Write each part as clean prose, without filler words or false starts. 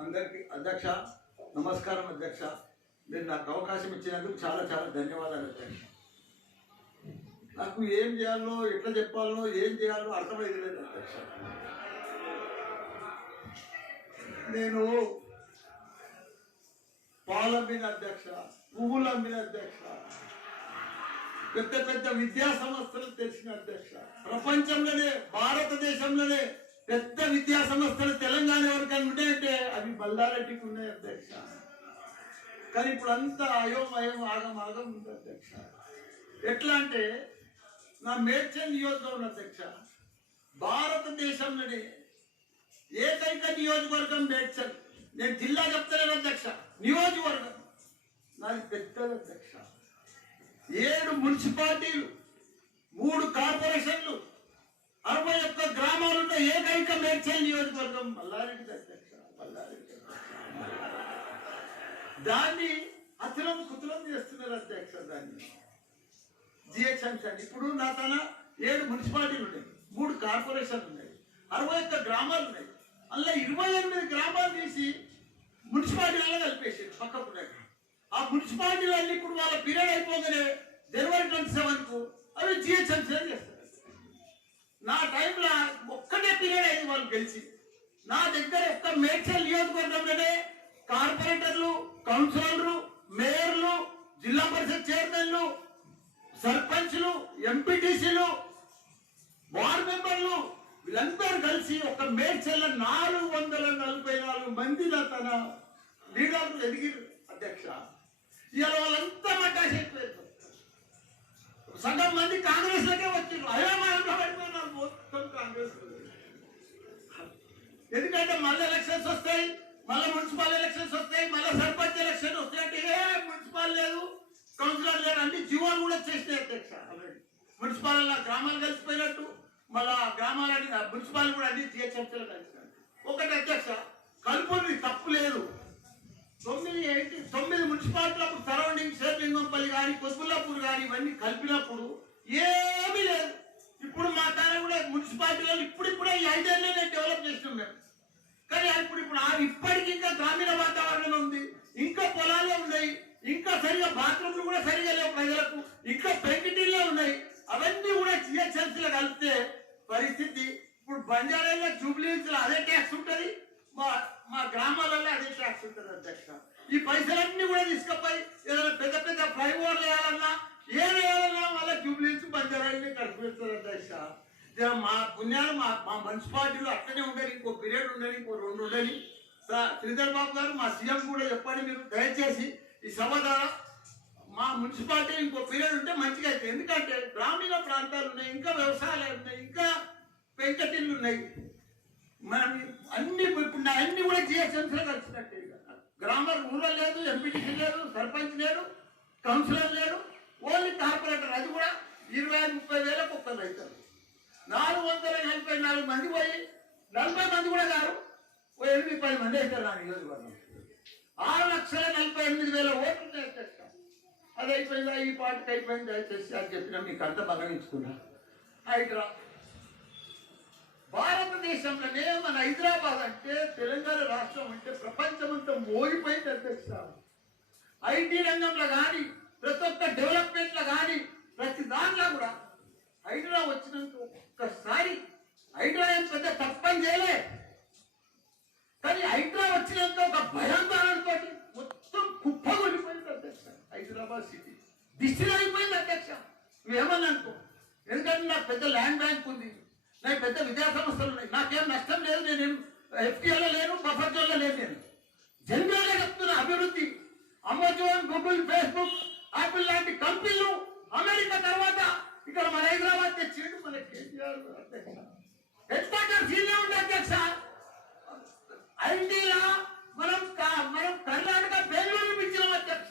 అందరికీ అధ్యక్ష నమస్కారం. అధ్యక్ష, మీరు నాకు అవకాశం ఇచ్చినందుకు చాలా చాలా ధన్యవాదాలు అధ్యక్ష. నాకు ఏం చేయాలో, ఎట్లా చెప్పాలో, ఏం చేయాలో అర్థమైంది లేదు అధ్యక్ష. నేను పాలమ్మిన అధ్యక్ష, పువ్వులమ్మిన అధ్యక్ష, పెద్ద పెద్ద విద్యా సంస్థలు తెలిసిన అధ్యక్ష. ప్రపంచంలోనే, భారతదేశంలోనే పెద్ద విద్యా సంస్థలు తెలంగాణ ఎవరికైనా ఉన్నాయంటే అవి బల్లారెడ్డికి ఉన్నాయి అధ్యక్ష. కానీ ఇప్పుడు అంతా అయోమయం, ఆగం ఉంది అధ్యక్ష. ఎట్లా అంటే నా మేడ్చల్ నియోజకవర్గం అధ్యక్ష, భారతదేశంలోనే ఏకైక నియోజకవర్గం మేడ్చల్. నేను జిల్లా చెప్తలేను అధ్యక్ష, నియోజకవర్గం నాది పెద్దది అధ్యక్ష. 7 మున్సిపాలిటీలు, 3 కార్పొరేషన్లు, 61 గ్రామాలున్న ఏకైక మేడ్చల్ నియోజకవర్గం మల్లారెడ్డి అధ్యక్ష. మల్లారెడ్డి దాన్ని అతులం కుతులం చేస్తున్నారు అధ్యక్ష. దాన్ని జిహెచ్ఎంసీ అని ఇప్పుడు నా తన 7 మున్సిపాలిటీలు ఉన్నాయి, 3 కార్పొరేషన్లు ఉన్నాయి, 61 గ్రామాలు ఉన్నాయి. అందులో 28 గ్రామాలు తీసి మున్సిపాలిటీలలో కలిపేసి పక్కకున్నాయి. ఆ మున్సిపాలిటీలన్నీ ఇప్పుడు వాళ్ళ పీరియడ్ అయిపోగానే జనవరి 27కు అవి జిహెచ్ఎంసీ అని చేస్తారు. నా టైంలో ఒక్కటే పీరియడ్ అయింది వాళ్ళు గెలిచి. నా దగ్గర ఒక్క మేడ్చల్ నియోజకవర్గంలోనే కార్పొరేటర్లు, కౌన్సిలర్లు, మేయర్లు, జిల్లా పరిషత్ చైర్మన్లు, సర్పంచ్లు, ఎంపీటీసీలు, వార్డు మెంబర్లు వీళ్ళందరూ కలిసి ఒక మేడ్చల్ 444 మంది తన లీడర్లు ఎదిగిరు అధ్యక్ష. ఇవాళ వాళ్ళంతా మట్టాసైపోయారు. సగం మంది కాంగ్రెస్ లోకే వచ్చారు. అయోమయంలో పడిపోయినారు మొత్తం కాంగ్రెస్. ఎందుకంటే మళ్ళీ ఎలక్షన్స్ వస్తాయి, మళ్ళీ మున్సిపల్ ఎలక్షన్స్ వస్తాయి, మళ్ళీ సర్పంచ్ ఎలక్షన్ వస్తాయి. అంటే ఏ మున్సిపల్ లేదు, కౌన్సిలర్ లేదు, అన్ని జీవోలు కూడా వచ్చేసినాయి అధ్యక్ష. మున్సిపల్ గ్రామాలు కలిసిపోయినట్టు, మళ్ళా గ్రామాలని మున్సిపాలిటీ కూడా అన్ని జిహెచ్ఎంసీలో కలిసినట్టు. ఒకటి అధ్యక్ష, కలుపుని తప్పు లేదు. 9 మున్సిపాలిటీలు అప్పుడు సరౌండింగ్ శేర్లింగంపల్లి కానీ, కొత్తుల్లాపూర్ కానీ ఇవన్నీ కలిపినప్పుడు ఏమీ లేదు. ఇప్పుడు మా తాను కూడా మున్సిపాలిటీలో ఇప్పుడిప్పుడే ఈ 5 ఏళ్ళనే డెవలప్ చేసినాం మేము. కానీ ఇప్పుడు ఇప్పటికి ఇంకా గ్రామీణ వాతావరణం ఉంది, ఇంకా పొలాలే ఉన్నాయి, ఇంకా సరిగా బాత్రూమ్లు కూడా సరిగా లేవు ప్రజలకు, ఇంకా పెంకిటీల్లో ఉన్నాయి. అవన్నీ కూడా జిహెచ్ఎంసీలో కలిపితే పరిస్థితి ఇప్పుడు బంజారాలో, జూబ్లీహిల్స్లో అదే ట్యాక్స్ ఉంటుంది, మా గ్రామాలలో అదే ట్యాక్స్ ఉంటుంది అధ్యక్ష. ఈ పైసలన్నీ కూడా తీసుకుపోయి ఏదైనా పెద్ద పెద్ద ఫ్లైఓవర్లు వేయాలన్నా, ఏం వేయాలన్నా వాళ్ళ జూబ్లీహిల్స్, బంజారాలని కలిపిస్తారు అధ్యక్ష. మా పుణ్యాలు మా మున్సిపాలిటీలో అట్లనే ఉండని, ఇంకో పీరియడ్ ఉండని, ఇంకో 2 ఉండని. శ్రీధర్ బాబు గారు మా సీఎం కూడా చెప్పండి, మీరు దయచేసి ఈ సభ ద్వారా మా మున్సిపాలిటీ ఇంకో పీరియడ్ ఉంటే మంచిగా అయితే. ఎందుకంటే గ్రామీణ ప్రాంతాలు ఉన్నాయి, ఇంకా వ్యవసాయాలు ఉన్నాయి, ఇంకా పెంకటిల్లు ఉన్నాయి. మనం అన్ని ఇప్పుడు అన్ని కూడా జిహెచ్ఎంసీలో కలిసినట్టే. గ్రామ రూరల్ లేదు, ఎంపీటీసీ లేదు, సర్పంచ్ లేడు, కౌన్సిలర్ లేడు, ఓన్లీ కార్పొరేటర్. అది కూడా 25-30 వేలకు ఒక్కరు అవుతారు. 444 మంది పోయి 40 మంది కూడా కాదు, 8-10 మంది అవుతారు నా నియోజకవర్గం. 6,48,000 ఓట్లు తెచ్చేస్తాం. అది అయిపోయిందా, ఈ పార్టీకి అయిపోయింది, దయచేసి అది చెప్పినా మీకు అంత బలగించుకున్నా. భారతదేశంలోనే మన హైదరాబాద్ అంటే, తెలంగాణ రాష్ట్రం అంటే ప్రపంచమంతా మోగిపోయింది అధ్యక్ష. ఐటీ రంగంలో కానీ, ప్రతి ఒక్క డెవలప్మెంట్లో కానీ, ప్రతి దాంట్లో కూడా హైదరాబాద్ వచ్చినాక ఒక్కసారి హైదరాబాద్ పెద్ద తప్పని చేయలే. కానీ హైదరాబాద్ వచ్చినాక ఒక భయాందోళనతో మొత్తం కుప్పగొల్లిపోయింది అధ్యక్ష. హైదరాబాద్ సిటీ డిస్ట్రిక్ట్ అయిపోయింది అధ్యక్ష. నువ్వేమని అనుకో, ఎందుకంటే నాకు పెద్ద ల్యాండ్ బ్యాంక్ ఉంది, నాకు పెద్ద విద్యా సంస్థలు ఉన్నాయి, నాకేం నష్టం లేదు, నేనేం ఎఫ్టీఐలో లేను, బఫర్ జోన్లో లేను. నేను జనరల్గా చెప్తున్నా, అభివృద్ధి అమెజాన్, గూగుల్, ఫేస్బుక్, యాపిల్ లాంటి కంపెనీలు అమెరికా తర్వాత ఇక్కడ మన హైదరాబాద్ తెచ్చిండు మన కేసీఆర్ అధ్యక్ష. హెడ్ క్వార్టర్ సీనే ఉంది అధ్యక్ష. ఐటీలా మనం కర్ణాటక బెంగళూరు పిలిచినాం అధ్యక్ష.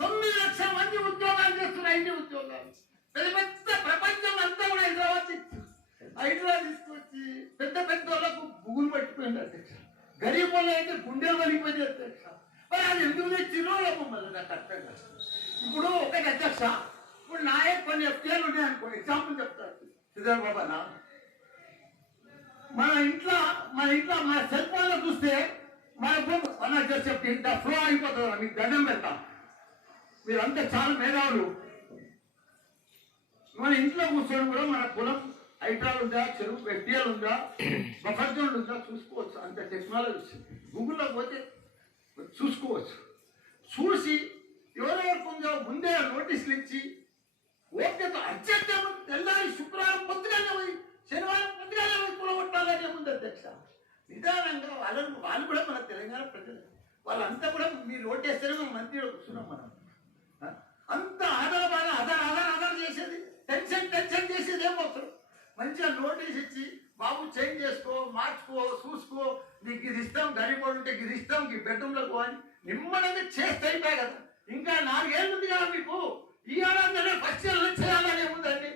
9 లక్షల మంది ఉద్యోగాలు చేస్తున్నారు, ఐటీ ఉద్యోగాలు. పెద్ద పెద్ద ప్రపంచం అంతా కూడా హైదరాబాద్ తీసుకొచ్చి పెద్ద పెద్ద వాళ్ళకు గుగులు పట్టిపోయింది అధ్యక్ష. గరీబ్ వాళ్ళు అయితే గుండెలు వలిగిపోయింది అధ్యక్ష. మరి అది ఎందుకు తెచ్చినో ఏమో మళ్ళీ నాకు అర్థం కాదు. ఇప్పుడు ఒకటి అధ్యక్ష, ఇప్పుడు నాయకు కొన్ని ఎఫ్టీఐలు ఉన్నాయి అనుకో, ఎగ్జాంపుల్ చెప్తారు శ్రీధర్ బాబా. మన ఇంట్లో మన సెల్ ఫోన్లో చూస్తే మనకు అన్న చెప్తే ఇంత ఫ్లో అయిపోతుంది. మీకు దండం పెడతాం, మీరంతా చాలా మేధావులు. మన ఇంట్లో కూర్చొని కూడా మన పొలం హైడ్రాల్ ఉందా, చెరువు ఎఫ్టీఎల్ ఉందా, బఫర్ జోన్ ఉందా చూసుకోవచ్చు. అంత టెక్నాలజీ గూగుల్లో పోతే చూసుకోవచ్చు. చూసి ఎవరెవరు కొంచెం ముందే నోటీసులు ఇచ్చి ఓపికతో అత్యంత తెల్లారి శుక్రవారం పొద్దుగానే పోయి శనివారం పొద్దుగానే పోయి కూలగొట్టాలనే ఉంది అధ్యక్ష. నిదానంగా వాళ్ళు కూడా మన తెలంగాణ ప్రజలు, వాళ్ళంతా కూడా మీరు ఓటేస్తేనే మనం మంత్రిలో కూర్చున్నాం. మనం అంత ఆధార చేసేది టెన్షన్ చేసేది ఏమవుతారు. మంచిగా నోటీస్ ఇచ్చి బాబు చేంజ్ చేసుకో, మార్చుకో, చూసుకో, నీకు ఇది ఇస్తాం, గరీబోడు ఉంటే ఇది ఇస్తాం, ఈ బెడ్రూమ్లకు అని నిమ్మడంగా చేస్తే అయిపోయాయి కదా. ఇంకా 4 ఏళ్ళు ఉంది కదా మీకు. ఈ ఏడాదిలోనే ఫస్ట్ ఇయర్లో చేయాలనే ఉందండి.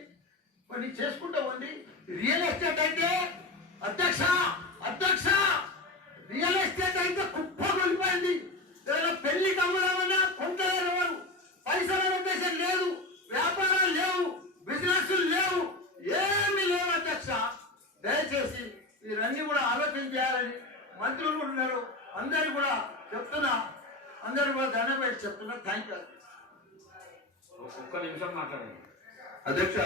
మరి చేసుకుంటా ఉంది. రియల్ ఎస్టేట్ అయితే అధ్యక్ష రియల్ ఎస్టేట్ అయితే కుప్ప కొలిపోయింది. ఏదైనా పెళ్లికి అమ్ముదామన్నా కొంటలేరు ఎవరు. పైసల ఉద్దేశం లేదు, వ్యాపారాలు లేవు, బిజినెస్ లేవు, ఏమీ లేవు అధ్యక్ష. దయచేసి మీరన్నీ కూడా ఆలోచన చేయాలని మంత్రులు కూడా ఉన్నారు. అందరు కూడా చెప్తున్నా, అందరు కూడా దండం పెట్టి చెప్తున్నా. థ్యాంక్ యూ ఒక్క నిమిషం మాట్లాడండి అధ్యక్ష.